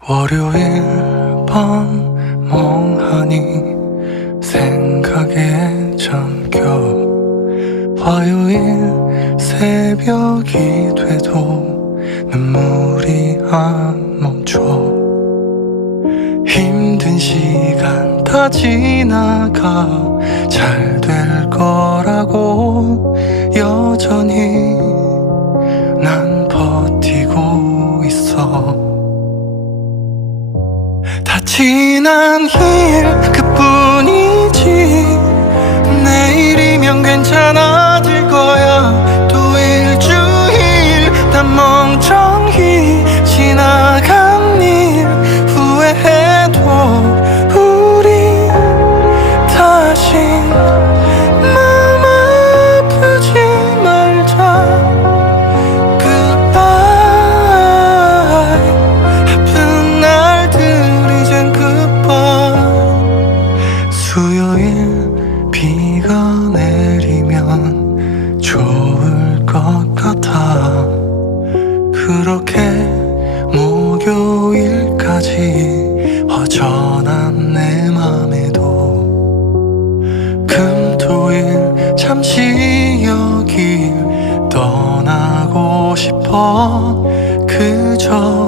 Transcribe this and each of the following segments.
월요일 밤 멍하니 생각에 잠겨. 화요일 새벽이 돼도 눈물이 안 멈춰. 힘든 시간 다 지나가 잘 될 거라고 여전히 난 지난 일 그뿐이 수요일 비가 내리면 좋을 것 같아. 그렇게 목요일까지 허전한 내 맘에도 금토일 잠시 여길 떠나고 싶어. 그저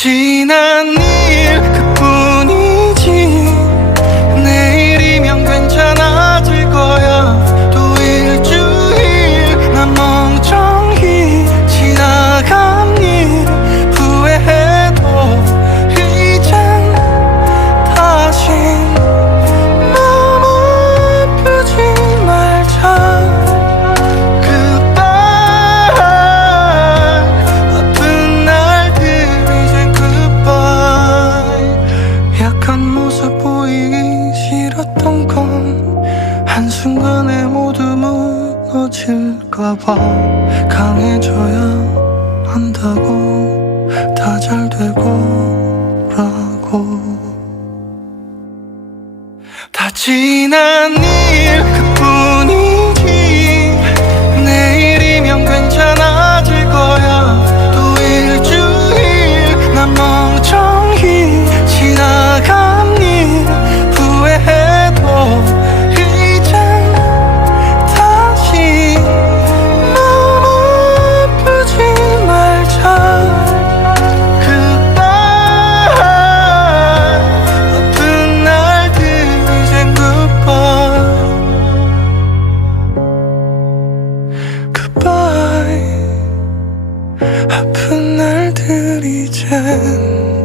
지난 일 그뿐 한순간에 모두 무너질까봐 강해져야 한다고 다 잘 되고라 날들 이젠